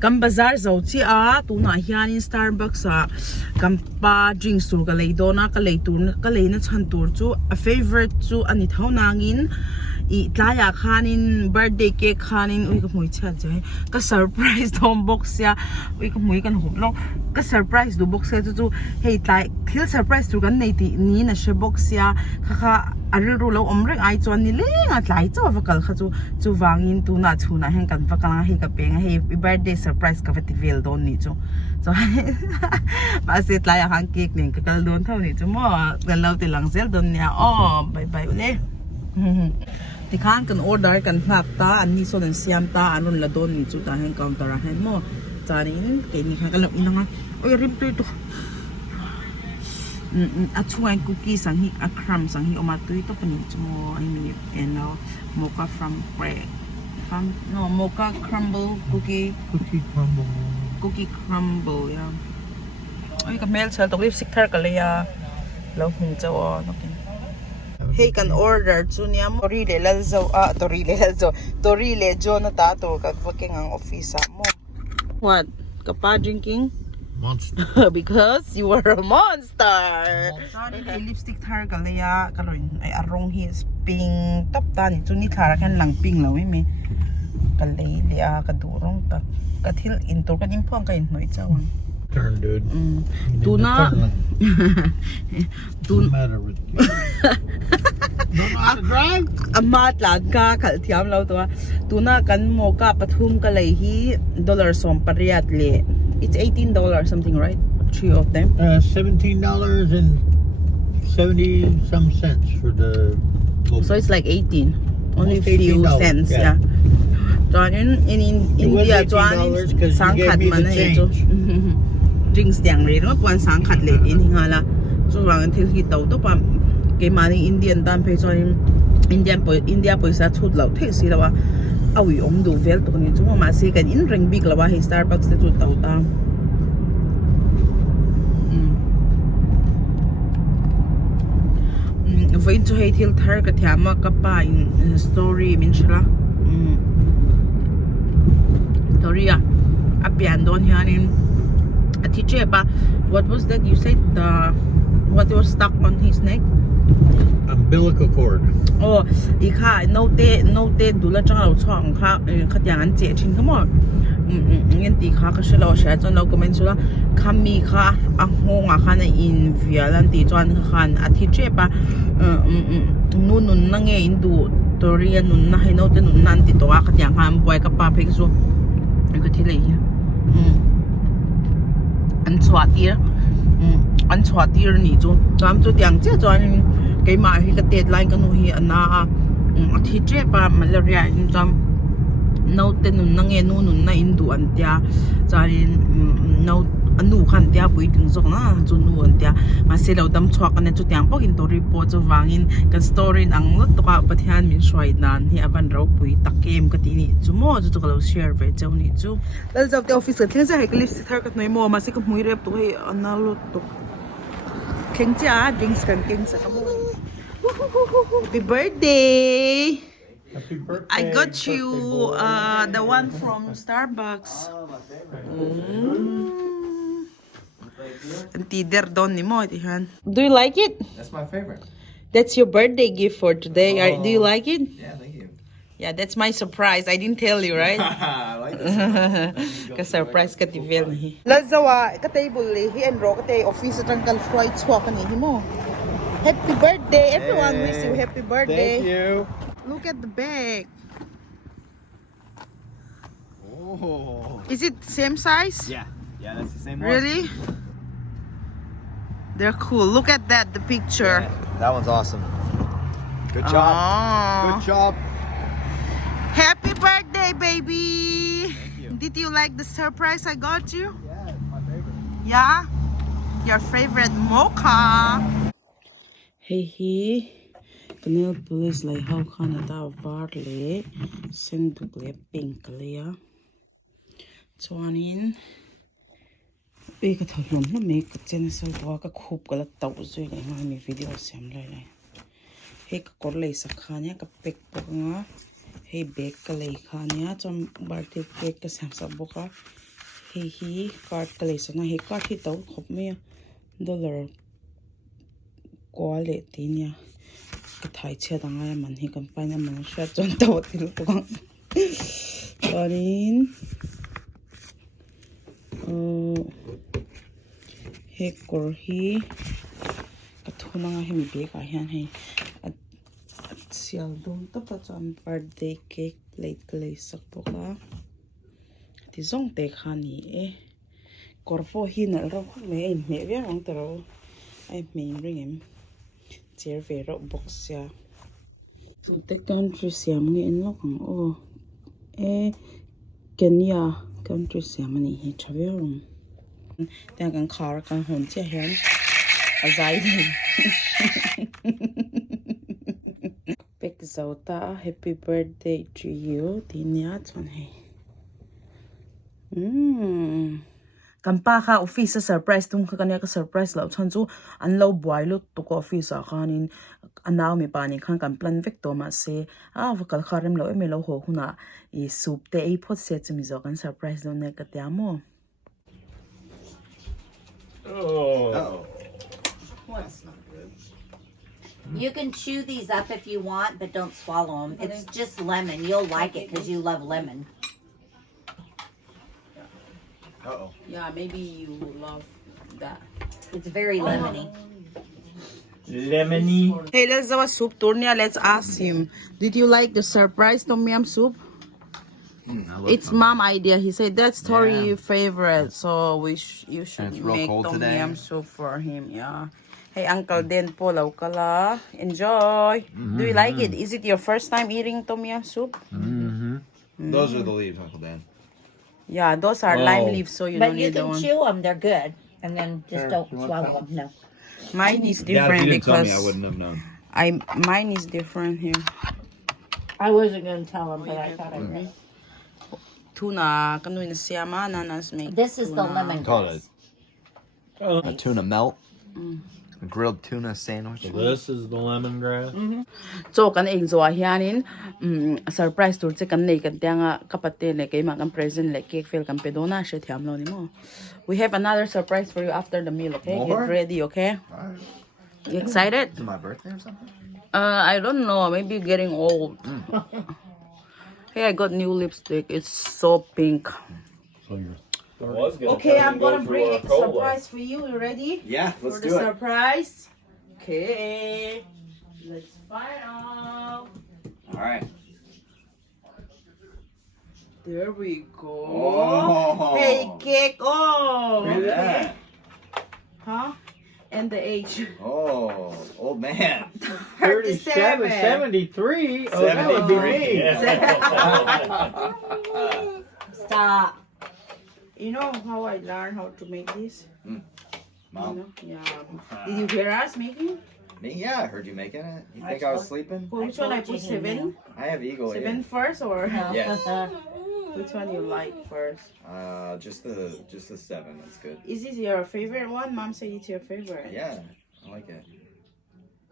Kam bazaar zo chi a tuna hian in Starbucks a kam pa drinks tur ka leidona ka leitur ka leina chan tur chu a favorite chu ani thaunangin I tlaya khanin birthday cake khanin ui ka mui cha jai ka surprise dom box ya ui ka mui kan hoplo ka surprise do box ya chu hey tlai thil surprise tu kan nei ti ni na she box ya kha aril ru lo omreng ai chuan ni lenga tlai chaw vakal kha chu wangin tu na chuna hen kan vakala he ka penga hey birthday surprise ka vati vel don ni chu so ba se tlaya han cake ning ka kal don thau ni chu mo kan lo ti lang zel don nya oh bye bye ule ti khan kan order kan hak ta an ni so dan siam ta anun la don ni chu ta hen counter a hen mo chanin ke ni khan kalam inanga oi rim tu a chuan cookies sang hi a crumb sang hi oma tui to pani chu mo I mean and mocha from bread from no mocha crumble cookie crumble yeah oi ka mel chal to lipstick thar ka le ya lo hung chaw no hey kan order chunia tori le lalzo tori le jona ta to ka fucking ang office mo what kapa drinking monster because you are a monster sorry lipstick thar galaya kaloin ai arong hi pink top tan chuni thara kan lang pink lawi me kalei le a ka durong ta ka thil in to kan impong ka in noi chawang turn, dude. Tuna. Matter with you. Don't know how to drive? Amat lag ka kaltiam lau to. Tuna kan mo ka pathum ka lai hi dollar som pariyat le. It's $18 something, right? Three of them. $17 and 70 some cents for the. So it's like 18. Only few $18, cents, yeah. In India, sangkat mana itu. Drinks tiang re no puan sangkat le in hingala. So wang til hi tau to pa ke mani Indian dan pe so India poisa chut lau the si lawa. Awi om do vel to ni chuma ma se kan in ring big lawa hi Starbucks te chut tau ta. Voin to hey til thar ka thiama ka pa in story min shila. Toria apian don hianin a teacher ba what was that you said what was stuck on his neck umbilical cord oh ikha no te dula chang lo chang kha khatyang an che thin khamo ngin ti kha ka shelo sha chon lo comment sula khami kha a honga khana in vialan ti chon khan a teacher ba nun na nge indu toria nun na he no te nun nan ti to a khatyang ham boy ka pa phek so ko thi lei an chwa tir ni chu cham chu tiang che chuan ke ma hi ka deadline ka nu hi ana a thi che pa malaria in cham no te nun na nge nu nun na in du an tia charin no anu khan tia pui ting zok na chu nu an tia ma se lo dam chwa kan chu tiang po in to report chu wangin kan story ang lot to ka pathian min shwai nan hi avan ro pui takem ka ti ni chu mo chu ka lo share ve chau ni chu lal jaw te office ka thing sa he clip thar ka noi mo ma se ka mui rep to he analo to kheng cha drinks kan keng sa ka mo happy birthday. Happy birthday. I got you the one from Starbucks. Oh, my favorite. Do you like it? That's my favorite. That's your birthday gift for today. Do you like it? Yeah, thank you. Yeah, that's my surprise. I didn't tell you, right? I like this. Ka surprise ka tivel ni. Lazawa ka table li hi enro ka tay office tangkal fry chwa ka ni mo. Happy birthday. Everyone wish you happy birthday. Thank you. Look at the bag. Oh. Is it same size? Yeah, that's the same one. Really? They're cool. Look at that, the picture. Yeah, that one's awesome. Good job. Oh. Good job. Happy birthday, baby. Thank you. Did you like the surprise I got you? Yeah, it's my favorite. Yeah? Your favorite mocha. Hey. Canal police like how Canada barley send to pink layer. Chuanin e ka tholom na me ka chen sal to ka khup ka la tau zui le ma mi video sem lai he ka kor lei sa khania ka pek pok nga he bag ka lei khania chom birthday cake ka sam sa boka he card ka le sana he card hi to khop me dollar quality tinya cái thái chia đằng ai mình hi cầm phải mình sẽ chọn tàu thì lúc con cho nên he cor hi cái thu năng hay mình biết cái hiện hay siêu đông tất cả chọn birthday cake late sắc bốc á thì giống tệ khăn nhỉ cor phô hi nở đâu mẹ em mẹ biết không tao em mình ring em chia về rộng box ya the country siam nge en lo kang o Kenya country siam ani hi travel ta kan khar kan hon che hen azai din pek zauta happy birthday to you tinya chon he Kampa kha office surprise tum kha kanya ka surprise lo chon chu an lo buai lo to ko office a khanin anaw mi pani khan kan plan vek to ma se vakal kharem lo eme lo ho huna I soup te ei phot se chumi zo kan surprise lo ne ka tiamo Oh. What's not good? You can chew these up if you want, but don't swallow them. It's just lemon. You'll like it because you love lemon. Uh-oh. yeah maybe you love that It's very lemony. Lemony. hey let's have a soup turnia let's ask him did you like the surprise tom yum soup it's mom idea he said that's Tori favorite so you should it's real make cold tom today. yum soup for him yeah hey uncle Den po kala enjoy do you like it is it your first time eating tom yum soup Those are the leaves, Uncle Dan. yeah those are lime leaves so you But don't you need the can one chew them. They're good. And then just Here, don't you want swallow some? them. No. mine is Yeah, if different you didn't tell because me, I wouldn't have known. mine is different here I wasn't going to tell them, but I thought I would. tuna kanuin siyama nanas make This is the lemon. Call it Oh, a tuna melt. A grilled tuna sandwich. this is the lemongrass. so kan eng zo hianin surprise tur che kan nei kan tianga kapate le ke ma kan present le cake fel kan pedona she thiam lo ni mo we have another surprise for you after the meal okay More? get ready okay you excited Is it my birthday or something? I don't know maybe getting old hey I got new lipstick it's so pink okay I'm gonna bring a surprise for you you ready Yeah, for let's the do it. surprise okay let's find out All right. there we go Oh. hey cake oh Look at that. huh and the age Oh, old man. 37, 73. Oh, that would be me. Stop. you know how I learned how to make this you Mom. know? Yeah did you hear us making Me? Yeah, I heard you making it. You think I was sleeping? which one I put told you he 7 I have Eagle here. 7 first or Yes. which one you like first Just the 7. That's good. is this your favorite one mom said it's your favorite Yeah, I like it.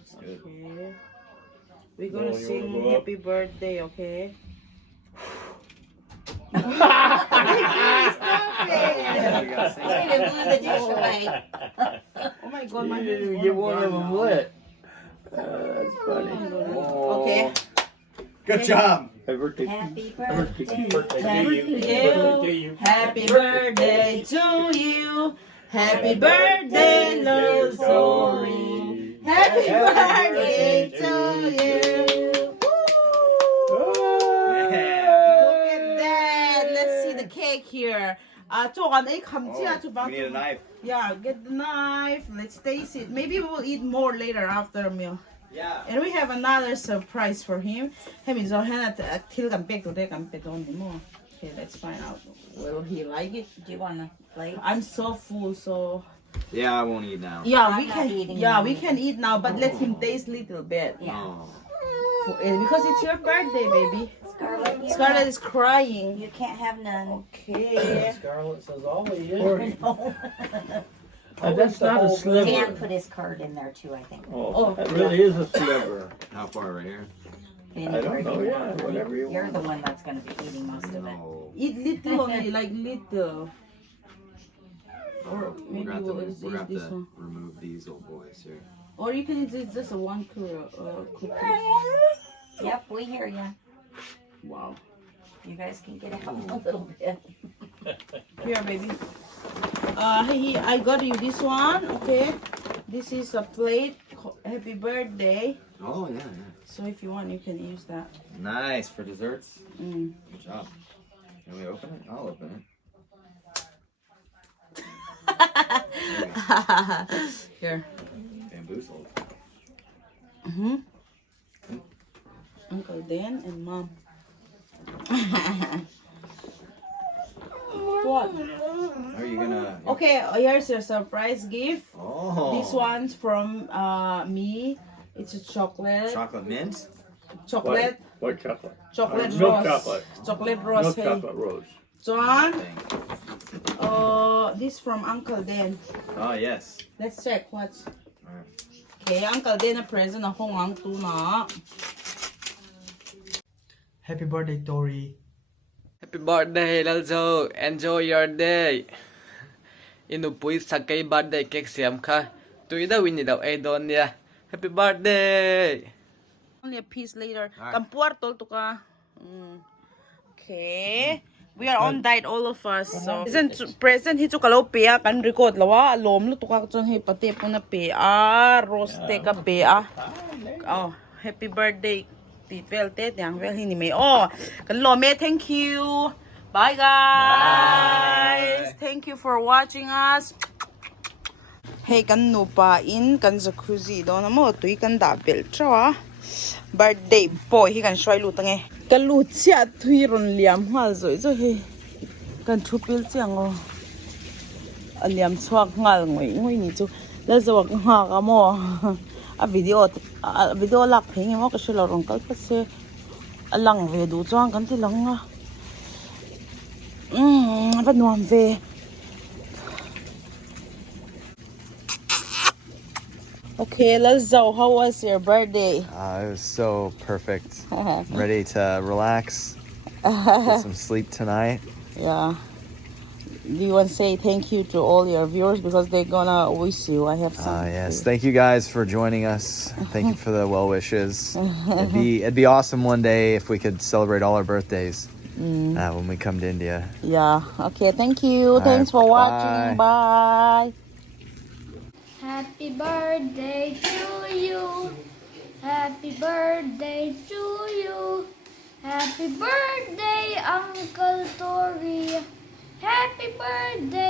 It's good. okay we're gonna sing happy birthday okay Yeah, we gotta sing Way it. to blow the dish away. oh my god my You hands didn't are get one of burn them now. lit. That's funny. okay Good job. Happy birthday. Happy Birthday birthday. to you. Happy birthday to you. Happy birthday, love story. Happy birthday to you. Woo! Look at that. Let's see the cake here. We need a knife. Yeah, get the knife. Let's taste it. Maybe we'll eat more later after the meal. Yeah. And we have another surprise for him. Okay, let's find out. Will he like it? Do you want to plate? I'm so full, so Yeah, I won't eat now. yeah, I'm we not can. eating Yeah, now. we can eat now, but let him taste little bit. Yeah. Oh. Because it's your birthday, baby. Scarlett, you Scarlett is crying. You can't have none. Okay. Scarlett says all he Dan that's not a sliver. put his card in there too, I think. Oh, that really is a sliver. How far right here? I don't know. Yeah, whatever you You're want. the one that's going to be eating most of it. No. Eat little only, like little. Or maybe we'll use this one. remove these old boys here. Or you can use just a one cookie. Yep, we hear you. Wow. You guys can get out a little bit. Here, baby. Hey, I got you this one. Okay. This is a plate. Happy birthday. Oh yeah, So if you want, you can use that. Nice for desserts. Mm. Good job. Can we open it? I'll open it. Here. Bamboozled. Uncle Dan and Mom. What? Are you gonna? Okay, here's your surprise gift. Oh. This one's from me. It's a chocolate. Chocolate mint. Chocolate. White chocolate. Chocolate Milk rose. chocolate. Chocolate rose. Milk Hey. chocolate rose. John. Thing. This from Uncle Dan. Oh yes. Let's check what's. Alright. Okay, Uncle Dan a present na hong ang tuna. Happy birthday, Tori. Happy birthday, Lalzo. Enjoy your day. Inupui sakay birthday cake siam ka. Tuida wini daw ay don niya. Happy birthday. Only a piece later. Kampuartol to ka. Okay. We are on diet, all of us. So, present hito kalaw pea kan record lawa alom lu to ka chon he pati po na pea roste ka pea. Oh, happy birthday. Well, yang well hindi may. Oh, kan lo me, thank you. Bye guys. Thank you for watching us. Hey, kan no pa in kan jacuzzi do na mo tui kan da bel chawa. Birthday boy hi kan shoi lu tange. Kan lu chia thui ron liam hal zoi zo he. Kan thu pil chiang o. Aliam chuak ngal ngoi ni chu. La zo ha ka mo. A video lak pheng mo ka shilo rong kal pa se. Alang ve du chuang kan ti lang a. Van nuam ve. Okay, let's go. How was your birthday? It was so perfect. Ready to relax. Get some sleep tonight. Yeah. Do you want to say thank you to all your viewers because they're gonna wish you? I have some. Yes, thank you guys for joining us. Thank you for the well wishes. It'd be awesome one day if we could celebrate all our birthdays when we come to India. Yeah. Okay. Thank you. Thanks for watching. Bye. Happy birthday to you. Happy birthday to you. Happy birthday, Uncle Tori. Happy birthday.